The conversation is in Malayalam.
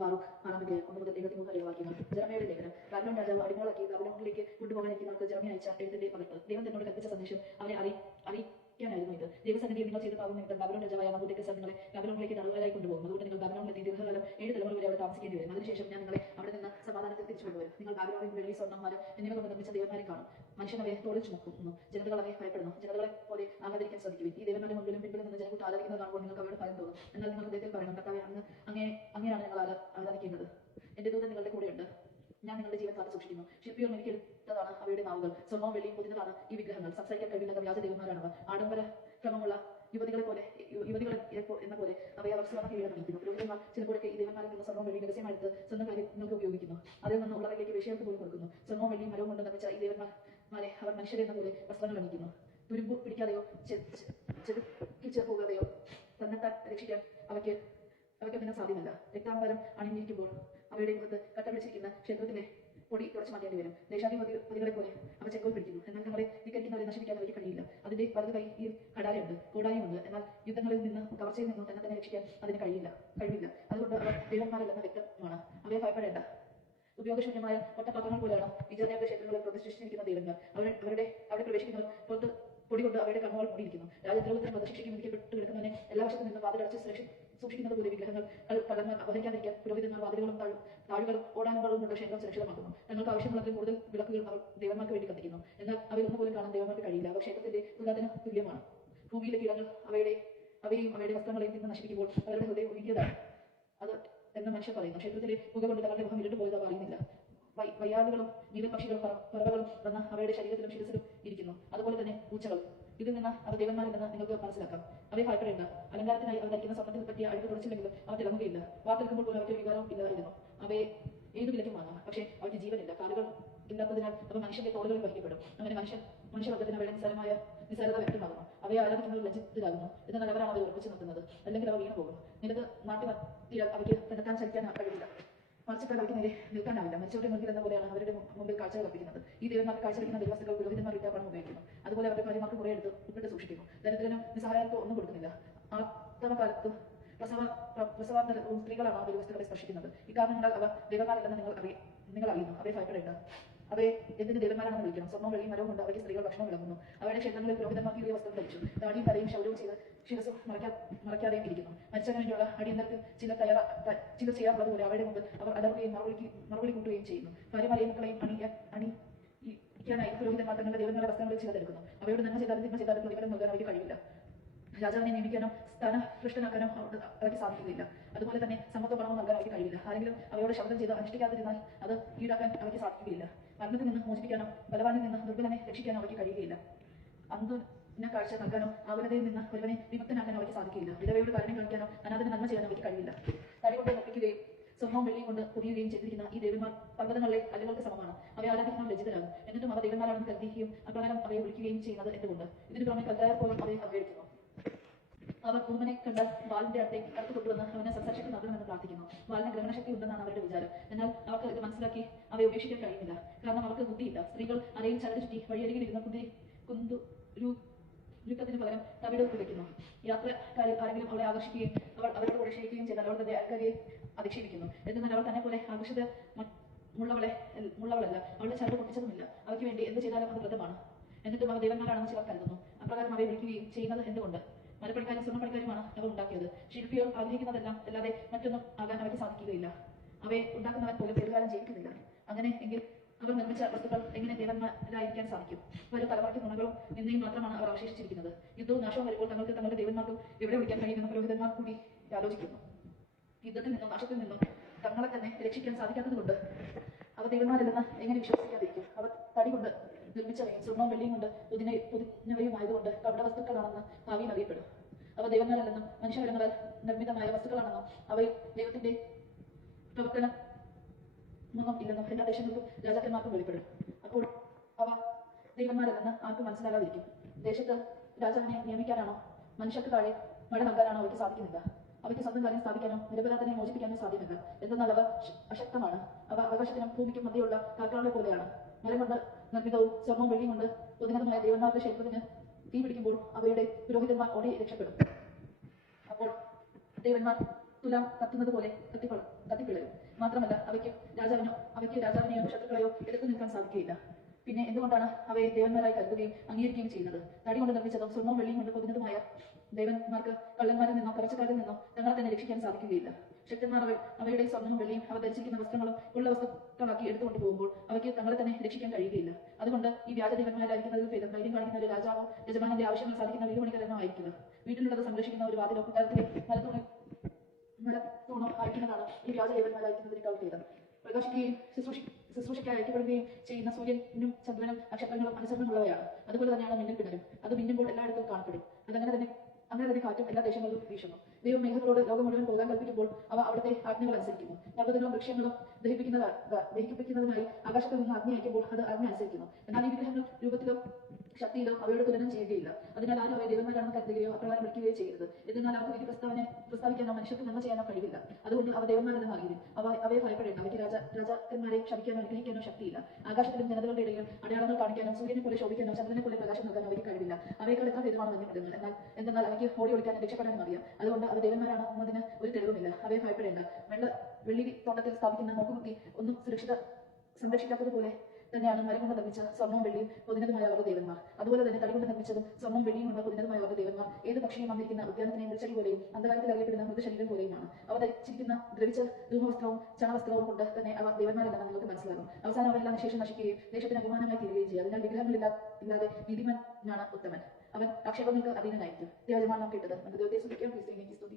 ബാറൂക്ക് 6-ാം അധ്യായം 1 മുതൽ 73 വരെയുള്ള വാക്യങ്ങൾ. ജെറമ്യായുടെ ലേഖനം. ബാബിലോൺ രാജാവ് അടിമകളാക്കി ബാബിലോണിലേക്ക് കൊണ്ടുപോകാനിരിക്കുന്നവർക്ക് ജെറമ്യ അയച്ച എഴുത്തിന്റെ പകർപ്പ്. ദൈവം തന്നോട് കൽപ്പിച്ച സന്ദേശം അവനെ അറിയിക്കാനായിരുന്നു ഇത്. ദൈവസന്നിധിയിൽ നിങ്ങൾ ചെയ്ത പാപം നിമിത്തം ബാബിലോൺ രാജാവായ നബൂഖദ്നേസർ നിങ്ങളെ ബാബിലോണിലേക്ക് തടവുകാരായി കൊണ്ടുപോകും. അതുകൊണ്ട് നിങ്ങൾ ബാബിലോണിലെത്തി ദീർഘകാലം 7 തലമുറ വരെ അവിടെ താമസിക്കേണ്ടി വരും. അതിനുശേഷം ഞാൻ നിങ്ങളെ അവിടെ നിന്ന് സമാധാനത്തിൽ തിരിച്ചു കൊണ്ടുവരും. നിങ്ങൾ ബാബിലോണിൽ വെള്ളി, സ്വർണ്ണം, മരം എന്നിവ കൊണ്ട് നിർമ്മിച്ച ദേവന്മാരെ കാണും. മനുഷ്യൻ അവയെ തോളിൽ ചുമക്കുന്നു. ജനതകൾ അവയെ ഭയപ്പെടുന്നു. ജനതകളെ പോലെ ആകാതിരിക്കാൻ ശ്രദ്ധിക്കുവിൻ. ഈ ദേവന്മാരുടെ മുൻപിലും പിൻപിലും നിന്ന് ജനക്കൂട്ടം ആരാധിക്കുന്നത് കാണുമ്പോൾ നിങ്ങൾക്ക് അവരുടെ ഭയം തോന്നും. എന്നാൽ നിങ്ങൾ ഹൃദയത്തിൽ പറയണം, കർത്താവേ, അങ്ങനെയാണ് ഞങ്ങൾ ആരാധിക്കേണ്ടത്. എന്റെ ദൂതൻ നിങ്ങളുടെ കൂടെയുണ്ട്. ഞാൻ നിങ്ങളുടെ ജീവൻ കാത്തു സൂക്ഷിക്കുന്നു. ശില്പികൾ മെനിക്കെടുത്തതാണ് അവയുടെ നാവുകൾ. സ്വർണ്ണവും വെള്ളിയും പൊതിഞ്ഞതാണ് ഈ വിഗ്രഹങ്ങൾ. സംസാരിക്കാൻ കഴിവില്ലാത്ത വ്യാജ ദൈവന്മാരാണവ. ആഡംബര ക്രമമുള്ള യുവതികൾ എന്ന പോലെ അവയെ അവർ സ്വർണ്ണ കിരീടം അണിയിക്കുന്നു. പുരോഹിതന്മാർ ചിലപ്പോഴൊക്കെ ഈ ദേവന്മാരിൽ നിന്ന് സ്വർണ്ണവും വെള്ളിയും രഹസ്യമായിട്ട് സ്വന്തം കാര്യങ്ങൾക്ക് ഉപയോഗിക്കുന്നു. അതിൽ നിന്ന് ഉള്ളവരിലേക്ക് വേശ്യകൾക്ക് പോലും കൊടുക്കുന്നു. സ്വർണ്ണവും വെള്ളിയും മരവും കൊണ്ട് നിർമ്മിച്ച ഈ ദേവന്മാരെ അവർ മനുഷ്യരെന്ന പോലെ വസ്ത്രങ്ങൾ അണിയിക്കുന്നു. തുരുമ്പ് പിടിക്കാതെയോ ചെതുക്കി പോകാതെയോ തന്നെത്താൻ രക്ഷിക്കാൻ അവയ്ക്കൊന്നിനും സാധ്യമല്ല. രക്താംബരം അണിഞ്ഞിരിക്കുമ്പോൾ അവയുടെ മുഖത്ത് കട്ട പിടിച്ചിരിക്കുന്ന ക്ഷേത്രത്തിന്റെ പൊടി തുടച്ചു മാറ്റേണ്ടി വരും. ദേശാധിപതികളെ പോലെ അവ ചെങ്കോൽ പിടിക്കുന്നു. എന്നാൽ നമ്മളെ ധിക്കരിക്കുന്നവരെ നശിപ്പിക്കാൻ അവയ്ക്ക് കഴിയില്ല. അതിന്റെ വലതു കൈയിൽ കടാരയുണ്ട്, കൂടായുമുണ്ട്. എന്നാൽ യുദ്ധങ്ങളിൽ നിന്ന് കവർച്ചയിൽ നിന്നും തന്നെ രക്ഷിക്കാൻ അതിന് കഴിവില്ല. അതുകൊണ്ട് അവർ ദൈവന്മാരല്ലെന്ന് വ്യക്തമാണ്. അവയെ ഭയപ്പെടേണ്ട. ഉപയോഗശൂന്യമായ ഒട്ടപാത്രങ്ങൾ പോലെയാണ് വിജയനഗര ക്ഷേത്രങ്ങളിൽ പ്രതിഷ്ഠിച്ചിരിക്കുന്ന ദൈവങ്ങൾ. അവിടെ പ്രവേശിക്കുന്നവർ പുറത്ത് പൊടി കൊണ്ട് അവരുടെ കണ്ണുകൾ മൂടിയിരിക്കുന്നു. രാജദ്രോഹത്തിനും വധശിക്ഷയ്ക്കും വിധിക്കപ്പെട്ട് കിടക്കുന്നതിനെ എല്ലാ വശത്തു നിന്നും വാതിലടച്ച് സൂക്ഷിക്കുന്നത് പോലെ വിഗ്രഹങ്ങൾ കള്ളന്മാർ അപഹരിക്കാതിരിക്കാൻ പുരോഹിതന്മാർ വാതിലുകളും താഴുകളും ഓടാനുകളും കൊണ്ട് ക്ഷേത്രം സുരക്ഷിതമാക്കുന്നു. തങ്ങൾക്ക് ആവശ്യമുള്ളതിൽ കൂടുതൽ വിളക്കുകൾ അവർ ദേവന്മാർക്ക് വേണ്ടി കത്തിക്കുന്നു. എന്നാൽ അവയിൽ ഒന്നുപോലും കാണാൻ ദേവന്മാർക്ക് കഴിയില്ല. അവർ ക്ഷേത്രത്തിന്റെ ഉദാഹരണത്തിന് തുല്യമാണ്. ഭൂമിയിലെ കീടങ്ങൾ അവയെയും അവയുടെ വസ്ത്രങ്ങളെയും നിന്ന് നശിപ്പിക്കുമ്പോൾ അവരുടെ ഹൃദയം ഉയർത്തിയതാണ് അത് എന്ന് മനുഷ്യർ പറയുന്നു. ക്ഷേത്രത്തിലെ പുക കൊണ്ട് തങ്ങളുടെ മുഖം ഇരുട്ട് പോയത് അറിയുന്നില്ല. വയ്യാടുകളും നീലപക്ഷികളും പറവകളും വന്ന് അവയുടെ ശരീരത്തിലും ശിരസിലും ഇരിക്കുന്നു. അതുപോലെ തന്നെ പൂച്ചകൾ. ഇതിൽ നിന്ന് അവർ ദേവന്മാരില്ലെന്ന് നിങ്ങൾക്ക് മനസ്സിലാക്കാം. അവയെ ഭയപ്പെടേണ്ട. അലങ്കാരത്തിനായി അവർ ധരിക്കുന്ന സ്വർണ്ണത്തിൽ പറ്റിയ അഴുക്ക് തുടച്ചില്ലെങ്കിലും അവ തിളങ്ങുകയില്ല. വാർത്തെടുക്കുമ്പോൾ പോലും അവയ്ക്ക് വികാരവും ഇല്ലായിരുന്നു. അവയെ ഏതു വിലയ്ക്കും വാങ്ങാം. പക്ഷേ അവയ്ക്ക് ജീവനില്ല. കാലുകൾ ഇല്ലാത്തതിനാൽ അവ മനുഷ്യന്റെ തോളുകളിൽ വഹിക്കപ്പെടും. അങ്ങനെ മനുഷ്യവർഗത്തിന് അവയുടെ നിസ്സാരത വ്യക്തമാകുന്നു. അവയെ ആരാധിക്കുന്നത് ലജ്ജിതരാകുന്നു. എന്നാൽ അവരാണ് അവയെ ഉറപ്പിച്ചു നിർത്തുന്നത്. അല്ലെങ്കിൽ അവ വീണു പോകും. നിലത്ത് നാട്ടി വത്തിയാൽ അവയ്ക്ക് തന്നെത്താൻ ചലിക്കാൻ കഴിയില്ല. മറിച്ചിട്ടാൽ അവയ്ക്ക് നേരെ നിൽക്കാനാവില്ല. മരിച്ചവരുടെ മുൻപിൽ എന്ന പോലെയാണ് അവരുടെ മുമ്പിൽ കാഴ്ചകൾ അർപ്പിക്കുന്നത്. ഈ ദേവന്മാർക്ക് കാഴ്ചവെക്കുന്ന ദൈവവസ്തുക്കൾ പുരോഹിതന്മാർ പണം ഉപയോഗിക്കുന്നു. അതുപോലെ അവരുടെ ഭാര്യമാർക്ക് കുറെ എടുത്ത് ഉപ്പിട്ട് സൂക്ഷിക്കുന്നു. ദരിദ്രനും നിസ്സഹായർക്കും ഒന്നും കൊടുക്കുന്നില്ല. ആർത്തവകാലത്തും പ്രസവാന്തരവും സ്ത്രീകളാണ് ആ ദൈവവസ്തുക്കളെ സ്പർശിക്കുന്നത്. ഇക്കാരണങ്ങളാൽ അവ ദേവന്മാരല്ലെന്ന് നിങ്ങൾ അറിയുന്നു. അവയെ ഭയപ്പെടേണ്ട. അവയെ എന്തിന് ദേവന്മാരാണെന്ന് വിളിക്കണം. സ്വർണ്ണവും വെള്ളിയും മരവും കൊണ്ട് അവയ്ക്ക് സ്ത്രീകൾ ഭക്ഷണം വിളങ്ങുന്നു. അവരുടെ ക്ഷേത്രങ്ങളിൽ പുരോഹിതന്മാർക്ക് ഈ വസ്ത്രം ധരിച്ചു താടിയും തലയും ശൗര്യവും ചെയ്ത് ശിരസും മറയ്ക്കാതെയും ഇരിക്കുന്നു. മരിച്ചതിന് വേണ്ടിയുള്ള അടിയന്തരത്തിൽ ചിലർ ചെയ്യാറുള്ളതുപോലെ അവരുടെ മുമ്പിൽ അവർ അലറുകയും മറുപടി കൂട്ടുകയും ചെയ്യുന്നു. ഭാര്യമാരെയും മക്കളെയും അണിയിക്കാനായി പുരോഹിതന്മാർ തങ്ങളുടെ ദേവന്മാരുടെ വസ്ത്രങ്ങളിൽ ചിലതെടുക്കുന്നു. അവയോട് നന്മ ചെയ്താലും തിന്മ ചെയ്താലും പ്രതിഫലം നൽകാൻ അവയ്ക്ക് കഴിയില്ല. രാജാവിനെ നിയമിക്കാനോ സ്ഥാനഭ്രഷ്ടനാക്കാനോ അവയ്ക്ക് സാധിക്കുകയില്ല. അതുപോലെ തന്നെ സമ്പത്തോ പണമോ നൽകാൻ അവയ്ക്ക് കഴിയില്ല. ആരെങ്കിലും അവയോട് ശബ്ദം ചെയ്ത് അനുഷ്ഠിക്കാതിരുന്നാൽ അത് ഈടാക്കാൻ അവയ്ക്ക് സാധിക്കുകയില്ല. മരണത്തിൽ നിന്ന് മോചിപ്പിക്കാനോ ബലവാനിൽ നിന്ന് ദുർബലനെ രക്ഷിക്കാനോ അവയ്ക്ക് കഴിയുകയില്ല. അന്തുന കാഴ്ച നൽകാനോ ആകുലതയിൽ നിന്ന് ഒരുവനെ വിമുക്തനാക്കാനോ അവയ്ക്ക് സാധിക്കുകയില്ല. വിധവയോട് കാര്യം കാണിക്കാനോ അനാഥന് നന്മ ചെയ്യാനോ അവയ്ക്ക് കഴിയില്ല. തടി കൊണ്ട് നിർമ്മിക്കുകയും സ്വർണ്ണവും വെള്ളിയും കൊണ്ട് പൊതിയുകയും ചെയ്തിരിക്കുന്ന ഈ ദേവന്മാർ പർവ്വതങ്ങളിലെ കല്ലുകൾക്ക് സമമാണ്. അവയെ ആരാധിക്കുന്നവർ ലജ്ജിതരാകും. എന്നിട്ടും അവ ദേവന്മാരാണെന്ന് കരുതുകയും അപ്രകാരം അവയെ വിളിക്കുകയും ചെയ്യുന്നത് എന്തുകൊണ്ട്? ഇതിന് പുറമെ കൽദായർ പോലും അവയെ അവഹേളിക്കുന്നു. അവർ ഊമനെ കണ്ടാൽ ബാലിന്റെ അടുത്ത് കൊണ്ടുവന്ന് അവനെ സംസാരിച്ചു നൽകണമെന്ന് പ്രാർത്ഥിക്കുന്നു. ബാലിന് ഗ്രഹണശക്തി ഉണ്ടെന്നാണ് അവരുടെ വിചാരം. എന്നാൽ അവർക്ക് ഇത് മനസ്സിലാക്കി അവയെ ഉപേക്ഷിക്കാൻ കഴിയുന്നില്ല. കാരണം അവർക്ക് ബുദ്ധിയില്ല. സ്ത്രീകൾ അരയിൽ ചരട് ചുറ്റി വഴിയരികിൽ ഇരുന്ന് കുന്തുരുക്കത്തിന് പകരം തവിട് കുലയ്ക്കുന്നു. യാത്രക്കാരിൽ ആരെങ്കിലും അവളെ ആകർഷിക്കുകയും അവൾ അവരോട് കൂടെ ക്ഷയിക്കുകയും ചെയ്താൽ അവൾ തന്റെ അയൽക്കാരിയെ അധിക്ഷേപിക്കുന്നു. എന്നാൽ അവൾ തന്നെ പോലെ ആകർഷിത മുള്ളവളല്ല. അവളുടെ ചരട് പൊട്ടിച്ചതുമില്ല. അവയ്ക്ക് വേണ്ടി എന്ത് ചെയ്താലും അത് വ്രതമാണ്. എന്നിട്ടും അവ ദേവന്മാരാണെന്ന് ചിലർ കരുതുന്നു. അപ്രകാരം അവയെ വിളിക്കുകയും ചെയ്യുന്നത് എന്തുകൊണ്ട്? മരപ്പണിക്കാരും സ്വർണ്ണപ്പണിക്കാരുമാണ് അവ ഉണ്ടാക്കിയത്. ശില്പികൾ ആഗ്രഹിക്കുന്നതെല്ലാം അല്ലാതെ മറ്റൊന്നും ആകാൻ അവയ്ക്ക് സാധിക്കുകയില്ല. അവയെ ഉണ്ടാക്കുന്നവൻ പോലും ദീർഘകാലം ജീവിക്കുന്നില്ല. അങ്ങനെ എങ്കിൽ അവർ നിർമ്മിച്ച വസ്തുക്കൾ എങ്ങനെ ദേവന്മാരായിരിക്കാൻ സാധിക്കും? ഒരു തലമുറയ്ക്ക് ഗുണങ്ങളും നിന്നയും മാത്രമാണ് അവർ അവശേഷിച്ചിരിക്കുന്നത്. യുദ്ധവും നാശവും വരുമ്പോൾ തങ്ങളുടെ ദേവന്മാർക്കും എവിടെ വിളിക്കാൻ കഴിയുമെന്ന് പുരോഹിതന്മാർ കൂടി ആലോചിക്കുന്നു. യുദ്ധത്തിൽ നിന്നും നാശത്തിൽ നിന്നും തങ്ങളെ തന്നെ രക്ഷിക്കാൻ സാധിക്കാത്തതുകൊണ്ട് അവ ദേവന്മാരല്ലെന്ന് എങ്ങനെ വിശ്വസിക്കാതിരിക്കും? അവ തടി കൊണ്ട് നിർമ്മിച്ചവയും സ്വർണ്ണവും വെള്ളിയും കൊണ്ട് പൊതിഞ്ഞവയുമായതുകൊണ്ട് കപട വസ്തുക്കളാണെന്ന് ഭാവിയിൽ അറിയപ്പെടും. അവ ദേവന്മാരല്ലെന്നും മനുഷ്യവരങ്ങളാൽ നിർമ്മിതമായ വസ്തുക്കളാണെന്നും അവയിൽ ദൈവത്തിന്റെ പ്രവർത്തനം ഒന്നും ഇല്ലെന്നും എല്ലാ ദേശങ്ങൾക്കും രാജാക്കന്മാർക്കും വെളിപ്പെടും. അപ്പോൾ അവ ദൈവന്മാരല്ലെന്ന് ആർക്കും മനസ്സിലാകാതിരിക്കും. ദേശത്ത് രാജാവിനെ നിയമിക്കാനാണോ മനുഷ്യർക്ക് താഴെ മഴ നൽകാനാണോ അവയ്ക്ക് സാധിക്കുന്നില്ല. അവയ്ക്ക് സ്വന്തം കാര്യം സ്ഥാപിക്കാനോ നിരപരാധനെ മോചിപ്പിക്കാനോ സാധ്യമല്ല. എന്തെന്നാൽ അവ അശക്തമാണ്. അവ ആകാശത്തിനും ഭൂമിക്കും മധ്യയുള്ള കാക്കകളെ പോലെയാണ്. മരം കൊണ്ട് നിർമ്മിതവും സ്വർണ്ണവും വെള്ളിയും കൊണ്ട് പൊതിഞ്ഞതുമായ ദേവന്മാരുടെ ക്ഷേത്രത്തിന് തീ പിടിക്കുമ്പോൾ അവയുടെ പുരോഹിതന്മാർ ഓടി രക്ഷപ്പെടും. അപ്പോൾ ദേവന്മാർ തുലാം കത്തുന്നത് പോലെ കത്തിപ്പിളയും. മാത്രമല്ല അവയ്ക്ക് രാജാവിനെയോ ശത്രുക്കളെയോ എതിർത്ത് നിൽക്കാൻ സാധിക്കുകയില്ല. പിന്നെ എന്തുകൊണ്ടാണ് അവയെ ദേവന്മാരായി കരുതുകയും അംഗീകരിക്കുകയും ചെയ്യുന്നത്? തടി കൊണ്ട് നിർമ്മിച്ചതും സ്വർണ്ണവും വെള്ളിയും കൊണ്ട് പൊതിഞ്ഞതുമായ ദേവന്മാർക്ക് കള്ളന്മാരിൽ നിന്നോ കവർച്ചക്കാരിൽ നിന്നോ തങ്ങളെ തന്നെ രക്ഷിക്കാൻ സാധിക്കുകയില്ല. ശക്തന്മാർ അവയുടെ സ്വർണ്ണവും വെള്ളിയും അവർ ധരിച്ചിരിക്കുന്ന വസ്ത്രങ്ങളും ഉള്ള വസ്തുക്കളാക്കി എടുത്തുകൊണ്ട് പോകുമ്പോൾ അവയ്ക്ക് തങ്ങളെ തന്നെ രക്ഷിക്കാൻ കഴിയുകയില്ല. അതുകൊണ്ട് ഈ വ്യാജ ദേവന്മാരായിരിക്കുന്നതിൽ ഭേദം ധൈര്യം കാണിക്കുന്ന ഒരു രാജാവോ യജമാനന്റെ ആവശ്യങ്ങൾ സാധിക്കുന്ന വീടുപണിക്കാരനോ ആയിരിക്കുക. വീട്ടിലുള്ളത് സംരക്ഷിക്കുന്ന ഒരു വാതിലോ കൊട്ടാരത്തിലെ മലത്തൂണോ അയക്കുന്നതാണ് ഈ വ്യാജ ദേവന്മാരായിരിക്കുന്നതിനേക്കാൾ ഭേദം. പ്രകാശിക്കുകയും ശുശ്രൂഷയ്ക്കായി അയക്കപ്പെടുകയും ചെയ്യുന്ന സൂര്യനും ചന്ദ്രനും നക്ഷത്രങ്ങളും അനുസരണമുള്ളവയാണ്. അതുപോലെ തന്നെയാണ് മിന്നൽ പിണരും. അത് മിന്നുമ്പോൾ എല്ലായിടത്തും കാണപ്പെടും. അങ്ങനെ തന്നെ കാറ്റും എല്ലാ ദേശങ്ങളിലും വീശുന്നു. ദൈവം മേഘങ്ങളോട് ലോകം മുഴുവൻ പോകാൻ കൽപ്പിക്കുമ്പോൾ അവ അവിടുത്തെ ആജ്ഞകൾ അനുസരിക്കുന്നു. പർവ്വതങ്ങളും വൃക്ഷങ്ങളും ദഹിപ്പിക്കുന്നതിനായി ആകാശത്തിൽ നിന്ന് ആജ്ഞ അയക്കുമ്പോൾ അത് ആജ്ഞ അനുസരിക്കുന്നു. എന്നാൽ ഈ വിഗ്രഹങ്ങൾ രൂപത്തിലോ ശക്തിയിലോ അവയോട് തുലനം ചെയ്യുകയില്ല. അതിനാൽ ആരും അവയെ ദേവന്മാരാണെന്ന് കരുതുകയോ അപ്രകാരം വിളിക്കുകയോ ചെയ്യരുത്. എന്നാൽ അവർക്ക് വിധി പ്രസ്താവിക്കാനോ മനുഷ്യർക്ക് നന്മ ചെയ്യാനോ കഴിവില്ല. അതുകൊണ്ട് അവ ദേവന്മാരെന്ന് അറിയും. അവയെ ഭയപ്പെടേണ്ട. അവയ്ക്ക് രാജാക്കന്മാരെ ശപിക്കാനോ അനുഗ്രഹിക്കാനോ ശക്തിയില്ല. ആകാശത്തിലും ജനതകളുടെ ഇടയിലും അടയാളങ്ങൾ കാണിക്കാനോ സൂര്യനെ പോലെ ശോഭിക്കാനോ ചന്ദ്രനെ പോലെ പ്രകാശം നൽകാനോ അവയ്ക്ക് കഴിവില്ല. അവയേക്കാൾ എത്ര ഭേദമാണ് വന്യമൃഗങ്ങൾ. എന്നാൽ അവയ്ക്ക് ഓടി ഒളിക്കാനും രക്ഷപ്പെടാനും അറിയാം. അതുകൊണ്ട് അവ ദേവന്മാരാണ് എന്നതിന് ഒരു തെളിവുമില്ല. അവയെ ഭയപ്പെടേണ്ട. വെള്ളി തോട്ടത്തിൽ സ്ഥാപിക്കുന്ന നോക്കുകുത്തി ഒന്നും സംരക്ഷിക്കാത്തതുപോലെ തന്നെയാണ് മരം കൊണ്ട് നിർമ്മിച്ച സ്വർണ്ണവും വെള്ളിയും പൊതിഞ്ഞതുമായ അവരുടെ ദേവന്മാർ. അതുപോലെ തന്നെ തടി കൊണ്ട് നിർമ്മിച്ചതും സ്വർണ്ണവും വെള്ളിയും കൊണ്ട് പൊതിഞ്ഞതുമായ അവരുടെ ദേവന്മാർ ഏത് പക്ഷിയും വന്നിരിക്കുന്ന ഉദ്യാനത്തിനെ മുൾച്ചെടി പോലെയും അന്ധകാരത്തിൽ അറിയപ്പെടുന്ന മൃതശരീരം പോലെയുമാണ്. അവ ധരിച്ചിരിക്കുന്ന ദ്രവിച്ച ധൂമവസ്ത്രവും ചണവസ്ത്രവും കൊണ്ട് തന്നെ അവ ദേവന്മാരല്ലെന്ന് നിങ്ങൾക്ക് മനസ്സിലാകും. അവസാനം അവരെല്ലാം നിശേഷം നശിക്കുകയും ദേശത്തിന് അഭിമാനമായി തീരുകയും ചെയ്യും. അതിനാൽ വിഗ്രഹങ്ങളില്ലാതെ നീതിമാനാണ് ഉത്തമൻ. അവൻ ആക്ഷേപങ്ങൾക്ക് അധീനനായിരിക്കും. ദേവജമാനം കേട്ടത് നമുക്ക് ദൈവത്തെ സ്തുതിക്കാം.